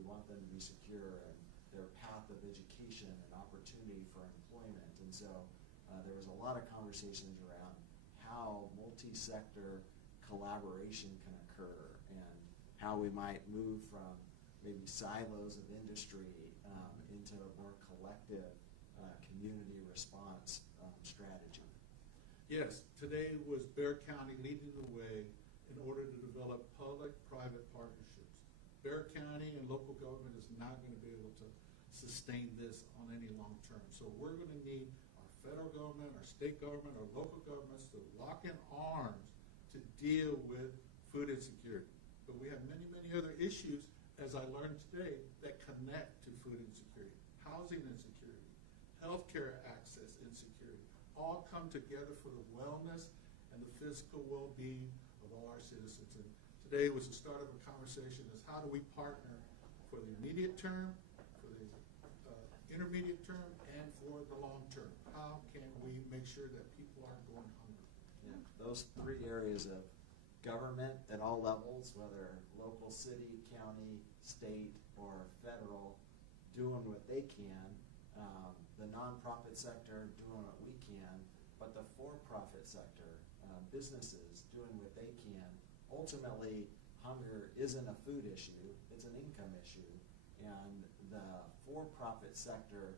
we want them to be secure and their path of education and opportunity for employment. And so there was a lot of conversations around how multi-sector collaboration can occur and how we might move from maybe silos of industry into a more collective community response strategy. Yes, today was Bexar County leading the way in order to develop public-private partnerships. Bexar County and local government is not going to be able to sustain this on any long term. So we're going to need our federal government, our state government, our local governments to lock in arms to deal with food insecurity. But we have many, many other issues, as I learned today, that connect to food insecurity. Housing insecurity, healthcare access insecurity, all come together for the wellness and the physical well-being of all our citizens. And today was the start of a conversation is how do we partner for the immediate term, for the intermediate term, and for the long term? How can we make sure that people aren't going hungry? Yeah, those three areas of government at all levels, whether local, city, county, state, or federal, doing what they can, the nonprofit sector doing what we can, but the for-profit sector, businesses doing what they can. Ultimately, hunger isn't a food issue, it's an income issue. And the for-profit sector,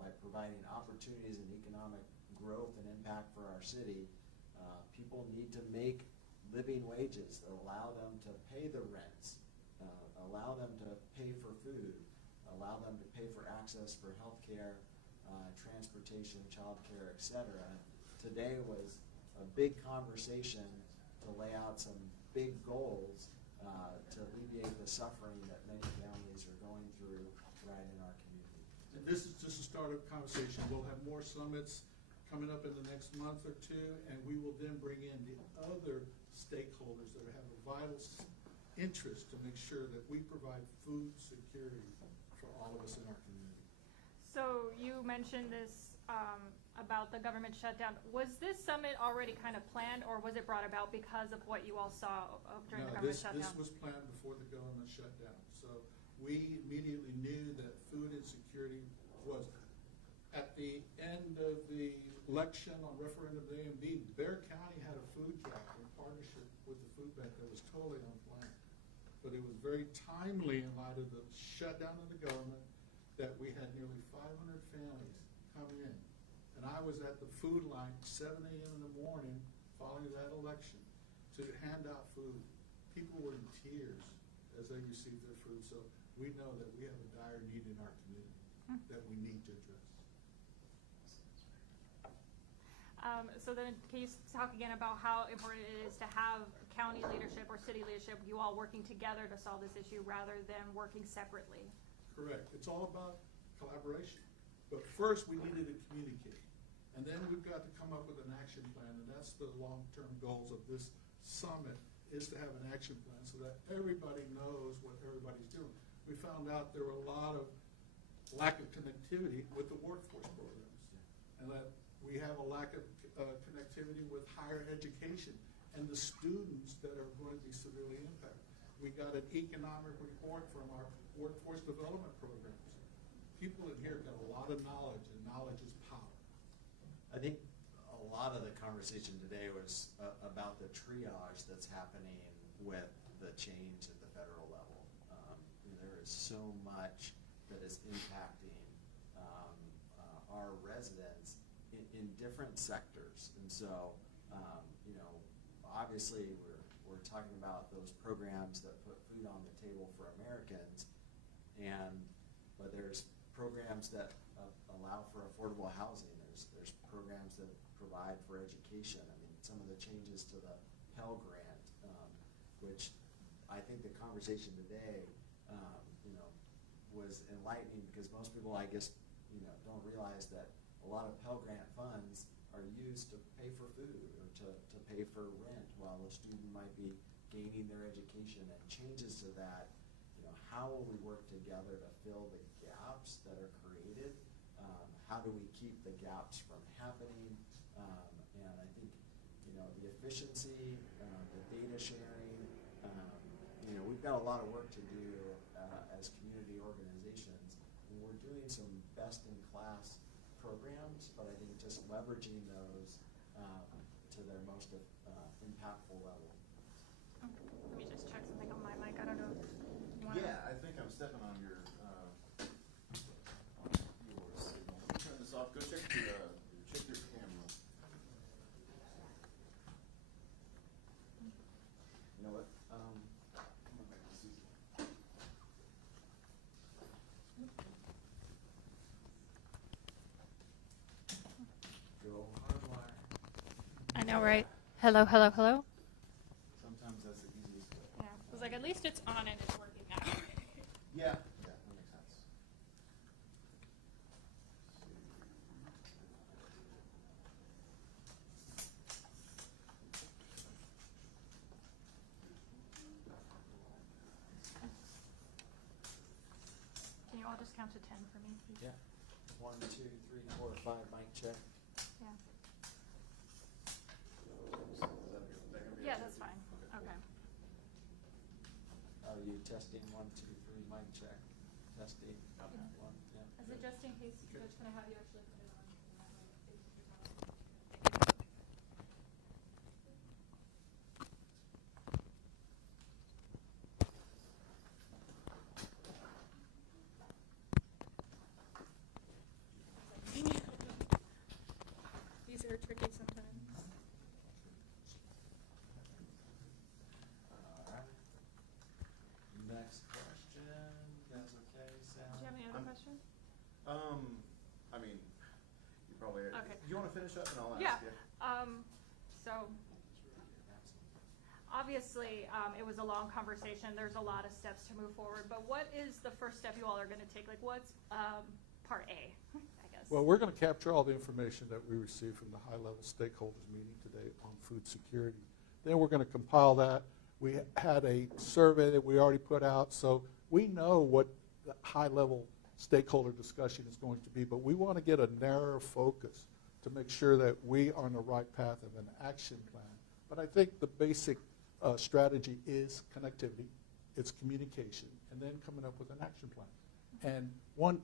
by providing opportunities and economic growth and impact for our city, people need to make living wages that allow them to pay the rents, allow them to pay for food, allow them to pay for access for health care, transportation, child care, etc. Today was a big conversation to lay out some big goals to alleviate the suffering that many families are going through right in our community. And this is just a start of conversation. We'll have more summits coming up in the next month or two, and we will then bring in the other stakeholders that have a vital interest to make sure that we provide food security for all of us in our community. So you mentioned this about the government shutdown. Was this summit already kind of planned, or was it brought about because of what you all saw during the government shutdown? This was planned before the government shutdown. So we immediately knew that food insecurity was at the end of the election on referendum A and B. Bexar County had a food drive in partnership with the food bank that was totally unplanned. But it was very timely in light of the shutdown of the government that we had nearly 500 families come in. And I was at the food line 7 a.m. in the morning following that election to hand out food. People were in tears as they received their food. So we know that we have a dire need in our community that we need to address. So then can you talk again about how important it is to have county leadership or city leadership, you all working together to solve this issue rather than working separately? Correct. It's all about collaboration. But first we needed to communicate. And then we've got to come up with an action plan, and that's the long-term goals of this summit, is to have an action plan so that everybody knows what everybody's doing. We found out there were a lot of lack of connectivity with the workforce programs, and that we have a lack of connectivity with higher education and the students that are going to be severely impacted. We got an economic report from our workforce development programs. People in here got a lot of knowledge, and knowledge is power. I think a lot of the conversation today was about the triage that's happening with the change at the federal level. There is so much that is impacting our residents in different sectors. And so, obviously we're talking about those programs that put food on the table for Americans, but there's programs that allow for affordable housing. There's programs that provide for education. I mean, some of the changes to the Pell Grant, which I think the conversation today, was enlightening, because most people, I guess, don't realize that a lot of Pell Grant funds are used to pay for food or to pay for rent while a student might be gaining their education. And changes to that, how will we work together to fill the gaps that are created? How do we keep the gaps from happening? And I think, the efficiency, the data sharing, we've got a lot of work to do as community organizations. And we're doing some best-in-class programs, but I think just leveraging those to their most impactful level. Oh, let me just check something on my mic. I don't know if you want to. Yeah, I think I'm stepping on your signal. Turn this off. Go check your camera. You know what? Come on back to Susan. Go hardwire. I know, right? Hello, hello, hello. Sometimes that's the easiest way. Yeah, I was like, at least it's on and it's working now. Yeah, that makes sense. Can you all just count to 10 for me, please? Yeah. 1, 2, 3, 4, 5, mic check. Yeah. Is that gonna be Yeah, okay that's with you? fine. cool. Okay. Are you testing? 1, 2, 3, mic check. Testing. Okay. 1, yeah. Is it just in case, Okay. Judge, can I have you actually put it on? These are tricky sometimes. All right. Next question. Guys okay? Sound? Do you have any other questions? I mean, you probably. Okay. You want to finish up and I'll ask Yeah. you? So obviously, it was a long conversation. There's a lot of steps to move forward. But what is the first step you all are going to take? Like, what's part A, I guess? Well, we're going to capture all the information that we received from the high-level stakeholders meeting today on food security. Then we're going to compile that. We had a survey that we already put out, so we know what the high-level stakeholder discussion is going to be, but we want to get a narrower focus to make sure that we are on the right path of an action plan. But I think the basic strategy is connectivity, it's communication, and then coming up with an action plan. And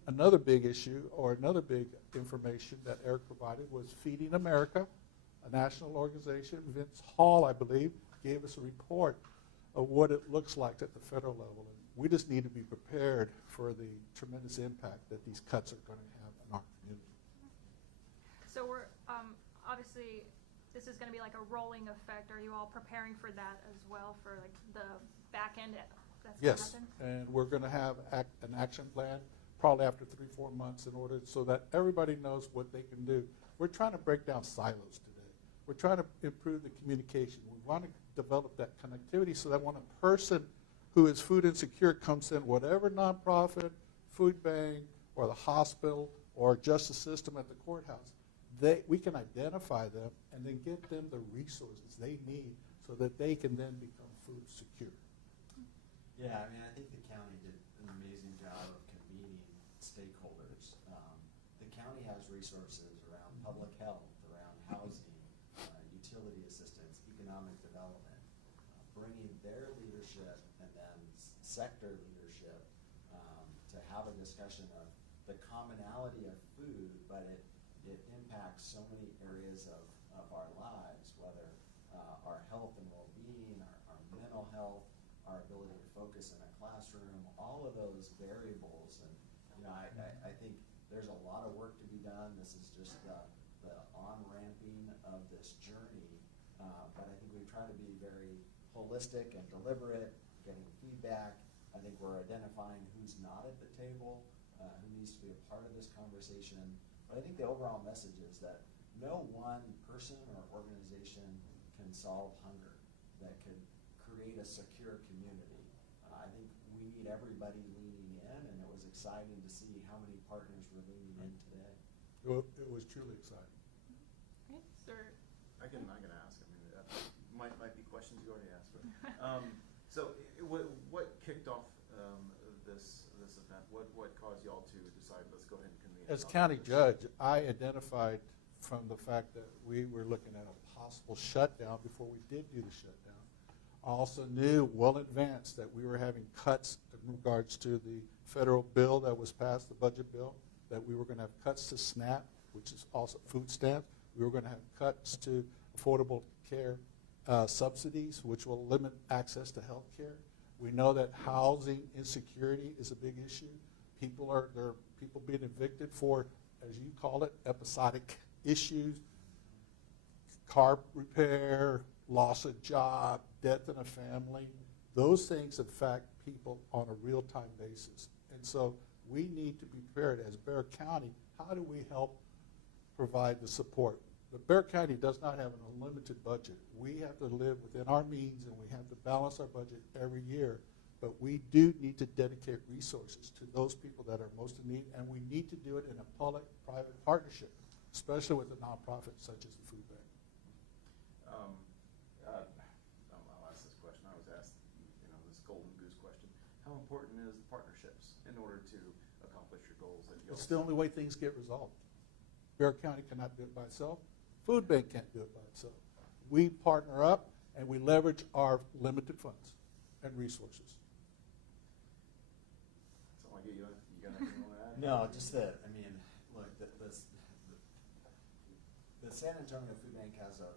another big issue, or another big information that Eric provided, was Feeding America, a national organization. Vince Hall, I believe, gave us a report of what it looks like at the federal level. And we just need to be prepared for the tremendous impact that these cuts are going to have in our community. So we're, obviously, this is going to be like a rolling effect. Are you all preparing for that as well, for like the back end that's going to Yes, happen? and we're going to have an action plan probably after 3-4 months in order so that everybody knows what they can do. We're trying to break down silos today. We're trying to improve the communication. We want to develop that connectivity so that when a person who is food insecure comes in, whatever nonprofit, food bank, or the hospital, or justice system at the courthouse, we can identify them and then get them the resources they need so that they can then become food secure. Yeah, I mean, I think the county did an amazing job of convening stakeholders. The county has resources around public health, around housing, utility assistance, economic development, bringing their leadership and then sector leadership to have a discussion of the commonality of food, but it impacts so many areas of our lives, whether our health and well-being, our mental health, our ability to focus in a classroom, all of those variables. And I think there's a lot of work to be done. This is just the on-ramping of this journey. But I think we try to be very holistic and deliberate, getting feedback. I think we're identifying who's not at the table, who needs to be a part of this conversation. But I think the overall message is that no one person or organization can solve hunger, that could create a secure community. I think we need everybody leaning in, and it was exciting to see how many partners were leaning in today. It was truly exciting. Okay, sir. I can ask. I mean, might be questions you already asked. But, so, what kicked off this event? What caused y'all to decide, let's go ahead and convene? As and talk county about this? judge, I identified from the fact that we were looking at a possible shutdown before we did do the shutdown, I also knew well in advance that we were having cuts in regards to the federal bill that was passed, the budget bill, that we were going to have cuts to SNAP, which is also food stamps. We were going to have cuts to affordable care subsidies, which will limit access to health care. We know that housing insecurity is a big issue. There are people being evicted for, as you call it, episodic issues, car repair, loss of job, death in a family. Those things affect people on a real-time basis. And so we need to be prepared as Bexar County. How do we help provide the support? But Bexar County does not have an unlimited budget. We have to live within our means, and we have to balance our budget every year. But we do need to dedicate resources to those people that are most in need, and we need to do it in a public-private partnership, especially with a nonprofit such as the food bank. I'll ask this question. I was asked, this golden goose question. How important is the partnerships in order to accomplish your goals? It's the only way things get resolved. Bexar County cannot do it by itself. Food bank can't do it by itself. We partner up, and we leverage our limited funds and resources. So I get you got anything you want to add? No, just that, I mean, look, the San Antonio Food Bank has a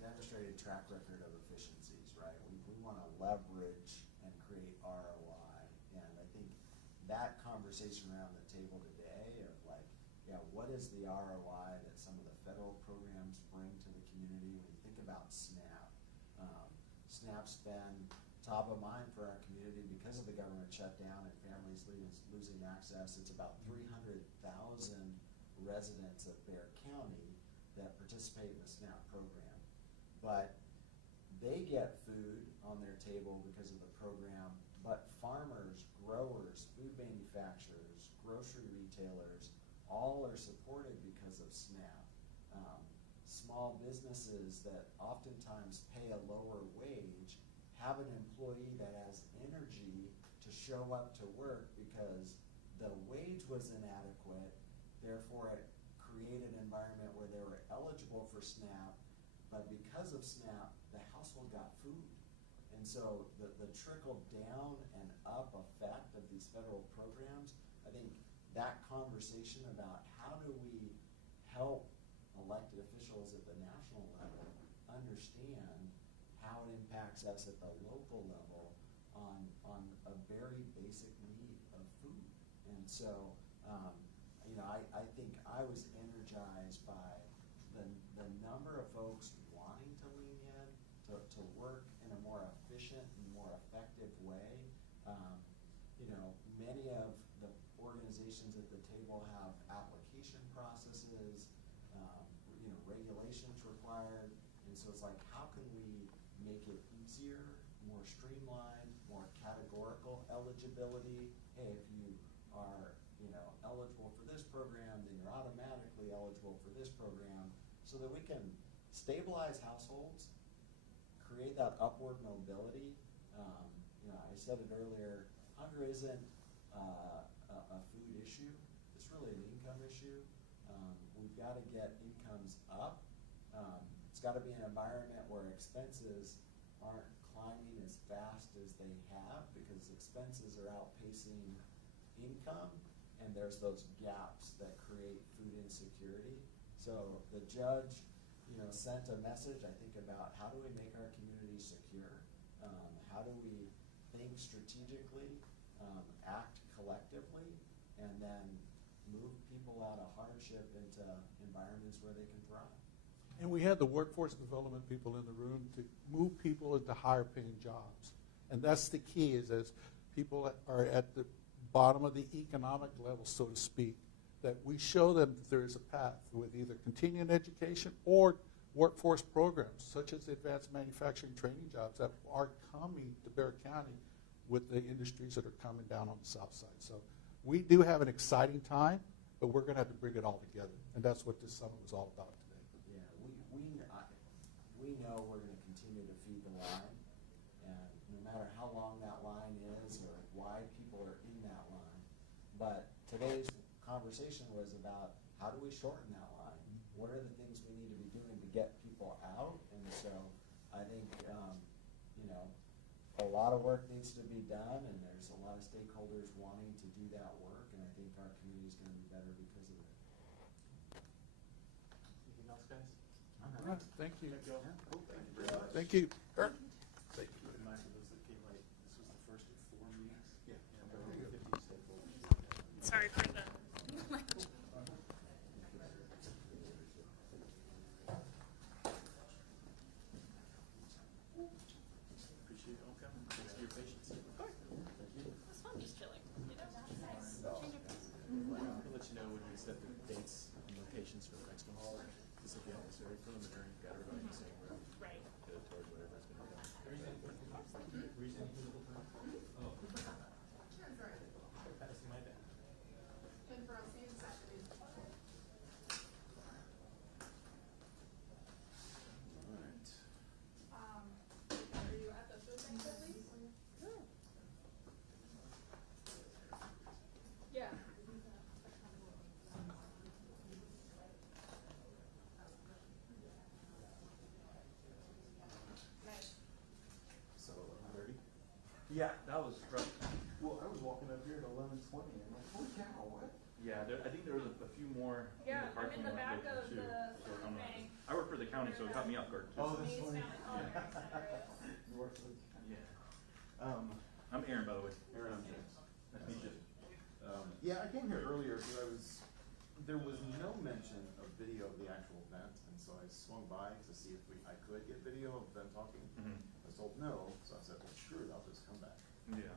demonstrated track record of efficiencies, right? We want to leverage and create ROI, and I think that conversation around the table today of like, yeah, what is the ROI that some of the federal programs bring to the community? When you think about SNAP, SNAP's been top of mind for our community because of the government shutdown and families losing access. It's about 300,000 residents of Bexar County that participate in the SNAP program. But they get food on their table because of the program, but farmers, growers, food manufacturers, grocery retailers, all are supported because of SNAP. Small businesses that oftentimes pay a lower wage have an employee that has energy to show up to work because the wage was inadequate, therefore it created an environment where they were eligible for SNAP, but because of SNAP, the household got food. And so the trickle down and up effect of these federal programs, I think that conversation about how do we help elected officials at the national level understand how it impacts us at the local level on a very basic need of food. And so, I think I was energized by the number of folks wanting to lean in, to work in a more efficient and more effective way. Many of the organizations at the table have application processes, regulations required, and so it's like, how can we make it easier, more streamlined, more categorical eligibility? Hey, if you are, eligible for this program, then you're automatically eligible for this program, so that we can stabilize households, create that upward mobility. I said it earlier, hunger isn't a food issue, it's really an income issue. We've got to get incomes up. It's got to be an environment where expenses aren't climbing as fast as they have, because expenses are outpacing income, and there's those gaps that create food insecurity. So the judge, sent a message, I think, about how do we make our community secure? How do we think strategically, act collectively, and then move people out of hardship into environments where they can thrive? And we had the workforce development people in the room to move people into higher paying jobs. And that's the key, is as people are at the bottom of the economic level, so to speak, that we show them that there is a path with either continuing education or workforce programs, such as the advanced manufacturing training jobs that are coming to Bexar County with the industries that are coming down on the south side. So we do have an exciting time, but we're going to have to bring it all together. And that's what this summit was all about today. Yeah, we know we're going to continue to feed the line, and no matter how long that line is or why people are in that line. But today's conversation was about, how do we shorten that line? What are the things we need to be doing to get people out? And so I think a lot of work needs to be done, and there's a lot of stakeholders wanting to do that work, and I think our community's gonna be better because of it. Anything else, guys? All right, thank you. Thank you all. Cool, thank you very much. Thank you. Keep in mind for those that came late, this was the first of 4 meetings. Yeah. And there were 50 stakeholders. Sorry for the. Appreciate you all coming. Thanks for your patience. Of course. Thank you. It was fun just chilling, you know? Nice. No. Change of pace. We'll let you know when we set the dates and locations for the next one. This again is very preliminary, got everybody in the same room. Right. Headed towards whatever's gonna go. Passing my day. Alright. Are you at the food bank at least? Yeah. Nice. So 11:30? Yeah, that was rough. Well, I was walking up here at 11:20 and I'm like, holy cow, what? Yeah, I think there was a few more Yeah, I'm parking in the lot back local of too. the So food I'm bank. I work for the county, so it caught me off guard too. Oh, Denise this one? Family Holidays Center. You work for the Yeah. I'm Aaron, by the way. Aaron, I'm James. Nice to meet you. Yeah, I came here earlier because there was no mention of video of the actual event, and so I swung by to see if I could get video of them talking. I was told no, so I said, well, screw it, I'll just come back. Yeah.